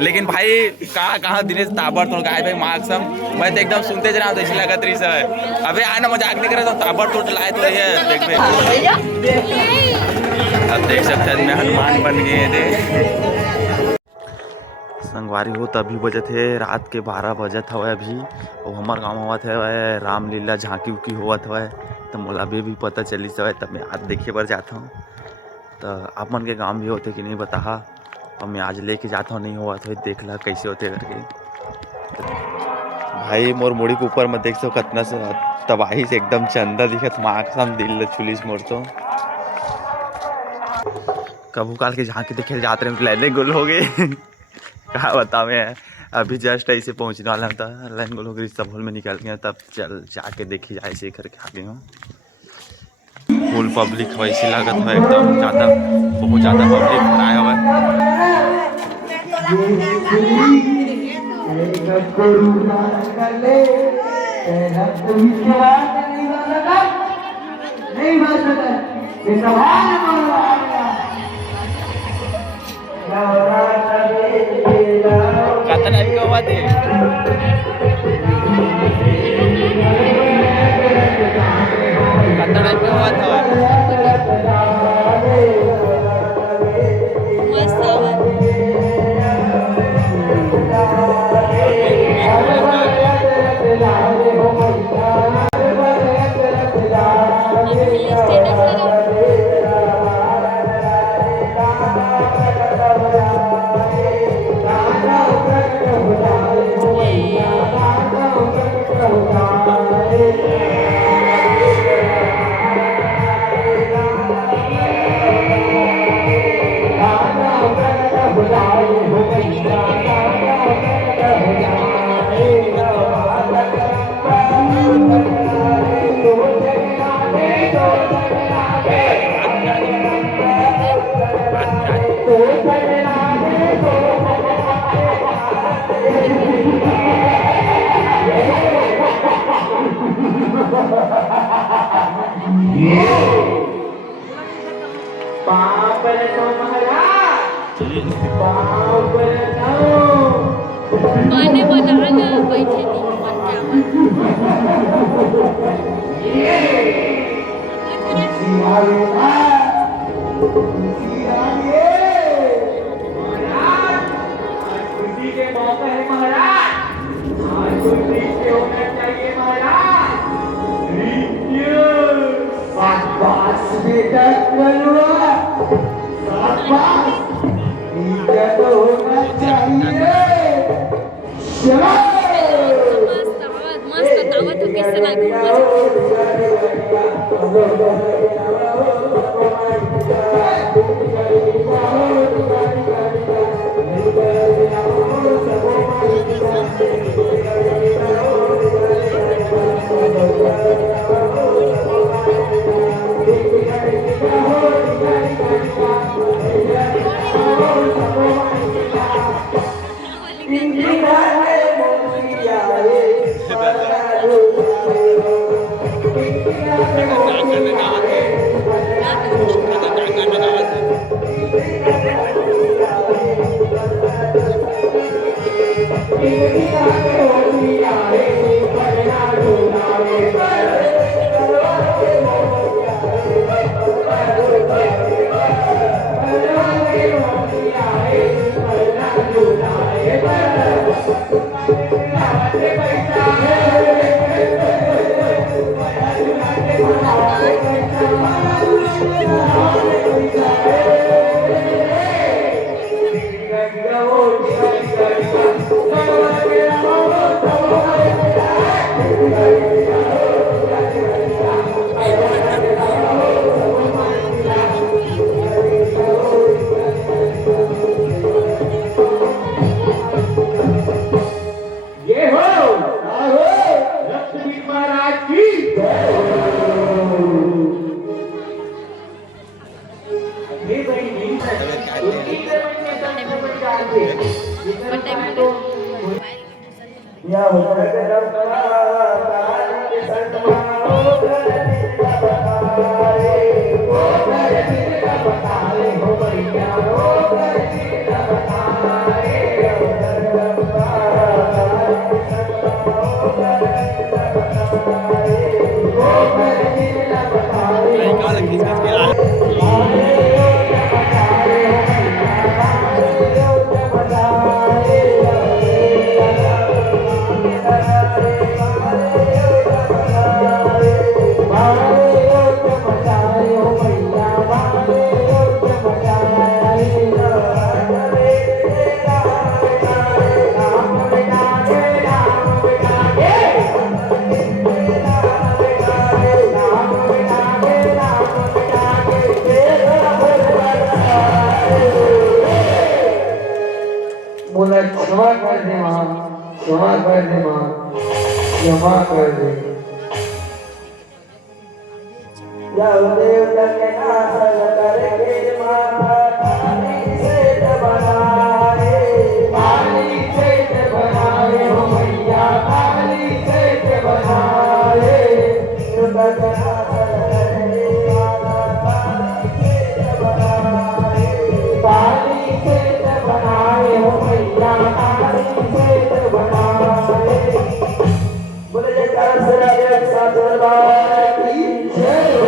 लेकिन भाई कहाँ कहाँ दिनेश ताबड़तोड़ गाय भाई मार्क्सम। मैं तो एकदम सुनते जना तो इसलिए लगत रही सर अबे आना मजाक नहीं करे तो ताबड़तोड़ लाए तो ये देख अब देख सकते हैं मैं हनुमान बन गए थे। संगवारी हो तभी बजे थे रात के 12 बजत हवे अभी और हमार गाँव होवत है रामलीला झांकी उकी होवत हवे तो मोला भी पता चलिस हवे तब मैं आज देखे बर जाता हूँ। तो आप मन के गाँव भी होते कि नहीं बता और मैं आज लेके जाता हूँ नहीं हुआ तो देख ला कैसे होते करके। भाई मोर मुड़ी के ऊपर में देख सो कितना से तबाही से एकदम चंदा दिखत माखसम दिल छुलिस मोर तो कबू काल के झांकी तो खेल जाते रहे लाइन गोल हो गए क्या बतावे अभी जस्ट ऐसे पहुंचने वाला था लाइन गोल हो गई सब हॉल में निकल गया तब चल जाके देखी जाए ऐसे करके आ गए हूँ। फुल पब्लिक वैसे लागत है एकदम ज़्यादा बहुत ज़्यादा पब्लिक आया हुआ कतन अभी क्या हुआ थे कतन अभी क्या हुआ था गाने बनाना बैठे थी खुशी के मौका है महाराज आज कोई नृत्य होना चाहिए महाराज नृत्य शाबाश बेटा कलुआ शाबाश ये तो होना चाहिए मस्त दावत हो कैसे लगी उन्हें क्षमा कर दे माँ, क्षमा कर दे माँ, क्षमा कर दे। जब देवता के नाशल करके माता काली सेठ बनाए, काली सेठ बनाए हो मैया, काली सेठ बनाए। देवता के नाशल करके माता काली सेठ बनाए, काली सेठ बनाए हो मैया, काली सेठ बनाए। बोले जयकार श्री एक साथ दरबार की जय हो,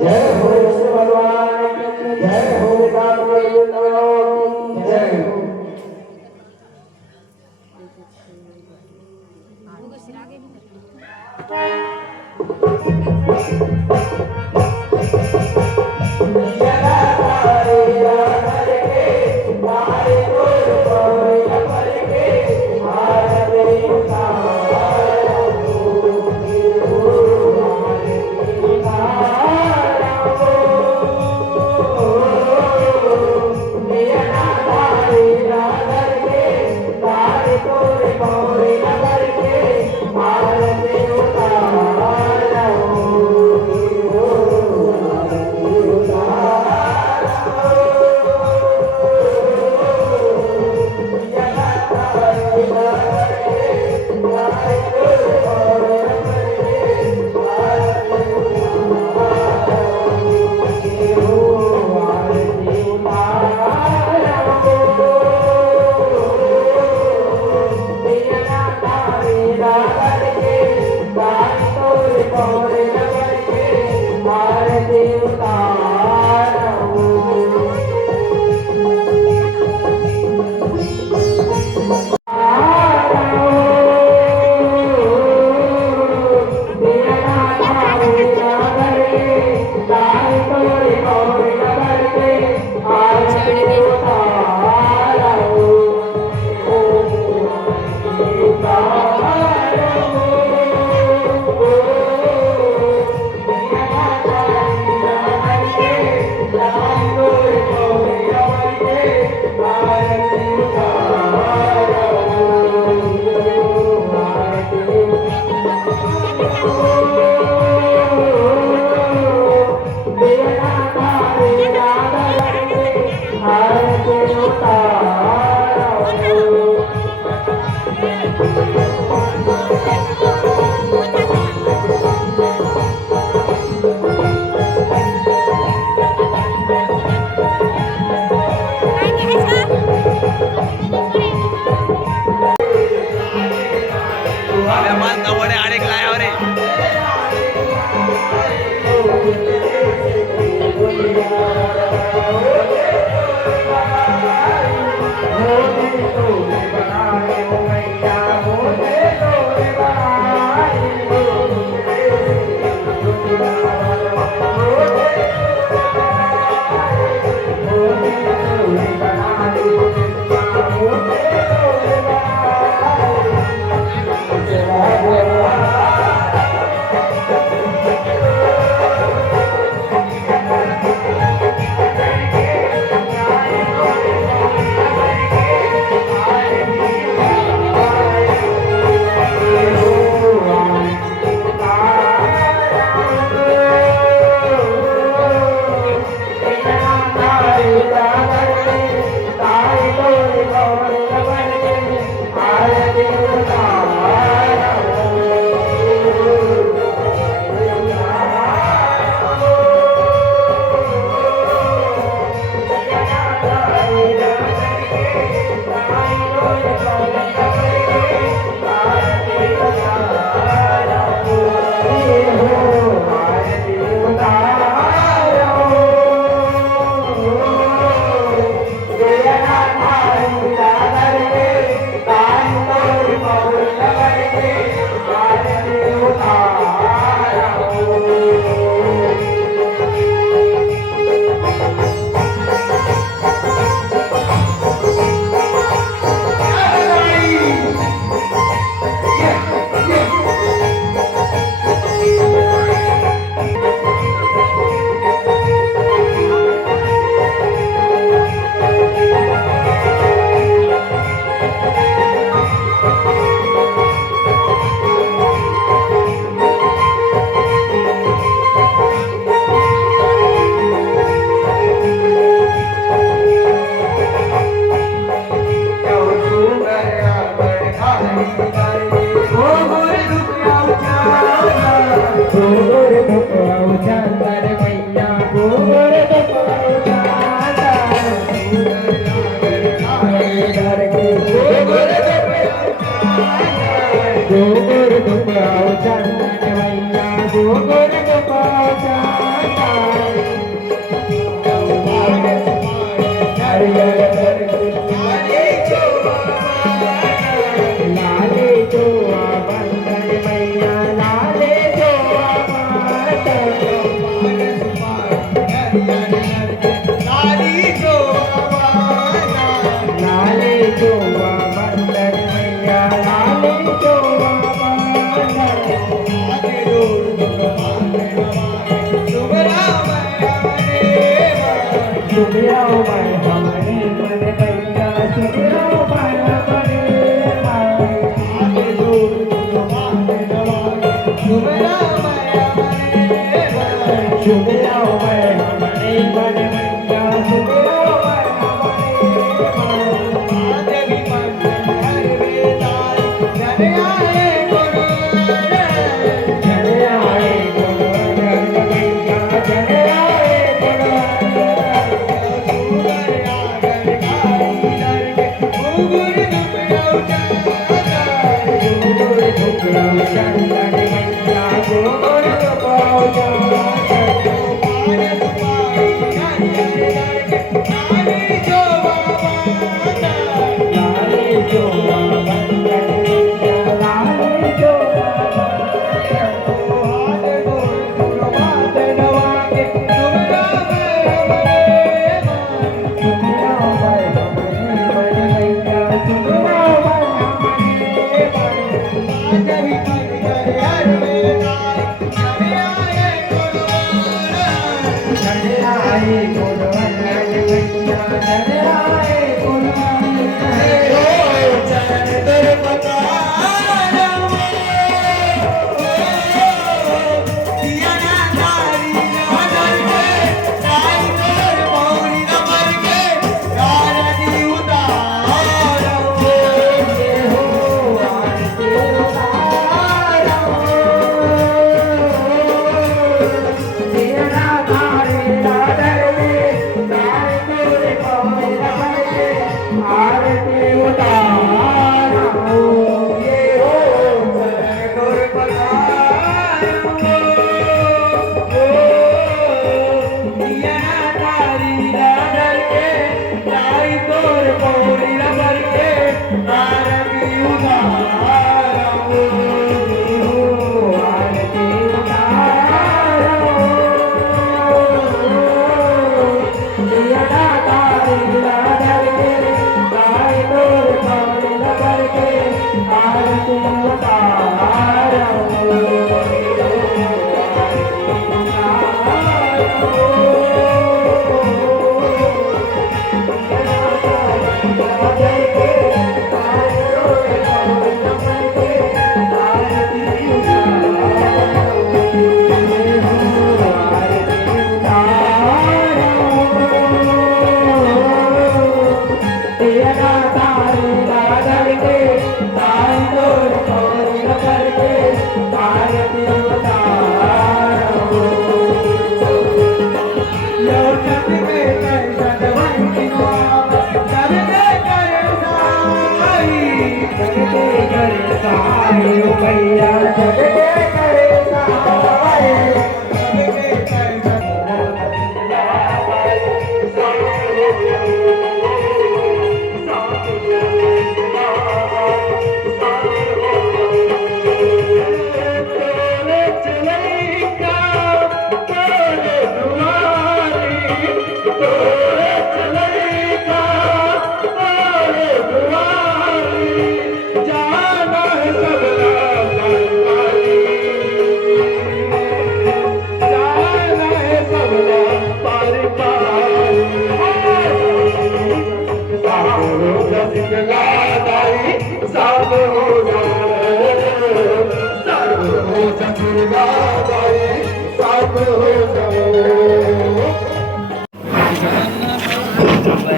जय हो शिव भगवान की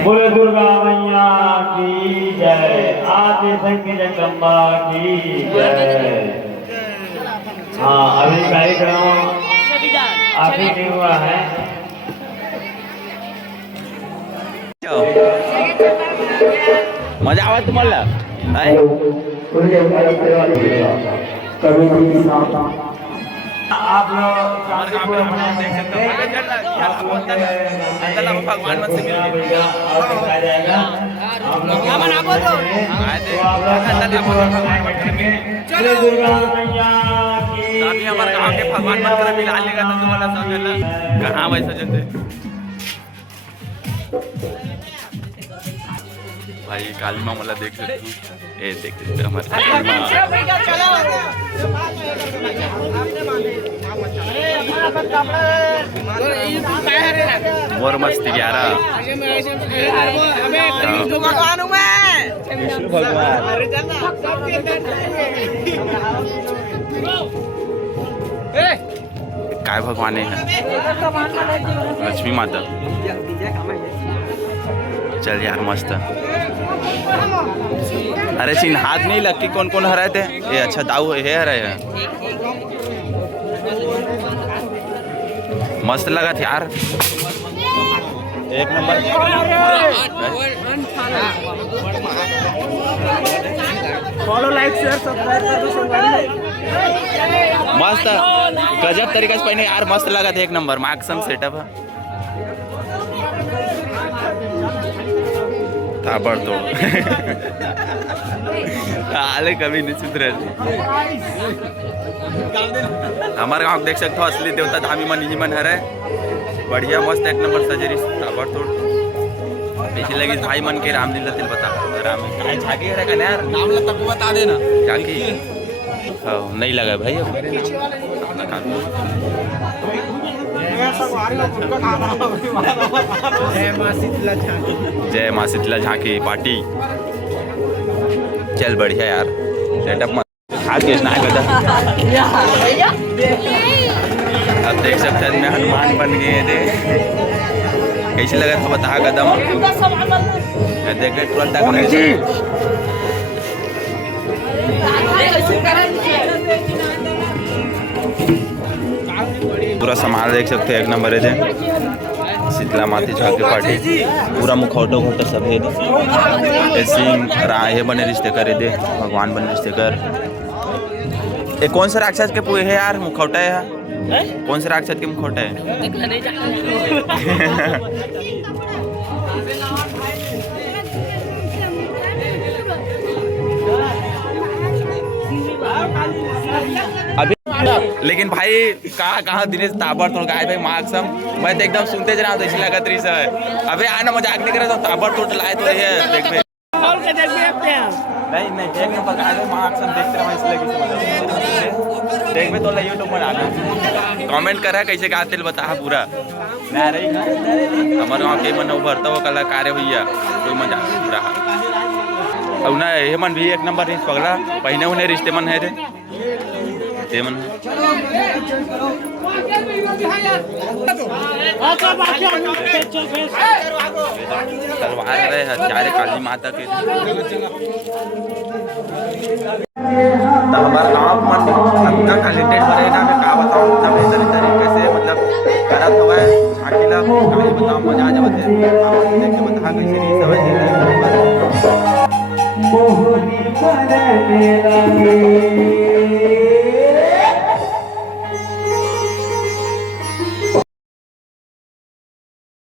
बोले दुर्गा मैया की जय, आदि शक्ति जगदम्बा की जय। हाँ, अभी कार्यक्रम अभी नहीं हुआ है। मजा आवा तुम्हाला नाही आप लोग भगवान मत से चलो दुर्गा मैया की अभी हमारे गांव के भगवान मन कर मिला लेगा तो तुम्हाला समजला कहां वैसा जते भाई काली माँ मला देख सकते हो, ये देख सकते हो हमारे काली माँ। मोर मस्ती 11 विष्णु भगवान काय भगवान है, लक्ष्मी माता। चल यार मस्त। अरे सीन हाथ में ही लग के कौन कौन हराए थे ये? अच्छा दाऊ है हराए हैं, मस्त लगा था यार, एक number. Follow like share subscribe कर दो संगवारी। मस्त गजब तरीके से पहने यार, मस्त लगा था, एक नंबर मार्क्सम सेटअप है। ताबड़तोड़ हाले कभी नहीं सुधरे। हमारे गाँव देख सकते हो असली देवता धामी मन ही मन हरे, बढ़िया मस्त एक नंबर सजेरी ताबड़तोड़। पीछे लगी भाई मन के रामलीला तिल बता राम झाकी है का यार, नाम तब बता देना झाकी। हाँ नहीं लगा भाई अब जय माँ शीतला झांकी पार्टी। चल बढ़िया यार सेटअप मत आगे ना कर। अब देख सकते हैं मैं हनुमान बन गए थे, कैसे लगा था बता कदम देख तुरंत पूरा सामान देख सकते हैं, एक नंबर है। शीतला माती झांकी पार्टी पूरा मुखौटो घोटो सब है, सिंह राय बने रिश्ते करे दे, भगवान बने रिश्ते कर। ये कौन सा राक्षस के पुए है यार मुखौटा है? कौन से राक्षस के मुखौटा है? अभी लेकिन भाई कहाँ दिनेश ताबड़तोड़ गाय भाई मार्क्सम, मैं तो एकदम सुनते जना तो इसलिए लगत रही सर। अबे आना मजाक नहीं करे तो ताबड़तोड़ लाए तो ये देख पे नहीं एक नंबर गाय भाई मार्क्सम देखते रहो इसलिए देख पे तो यूट्यूब पर आना कमेंट करा कैसे गाते बता पूरा ना रही हमारे गाँव के मन उभरता वो कलाकार है भैया, कोई मजाक पूरा। अब ना ये मन भी एक नंबर नहीं पगला, पहने उन्हें रिश्ते मन है थे मन तलवार रहे हथियार काली माता के। तो हमारा गाँव मन इतना टैलेंटेड बने ना, मैं क्या बताऊँ इतना बेहतर तरीके से मतलब करत हुआ है झांकीला काली बताओ मजा आ जाते देख के बता कैसे नहीं समझ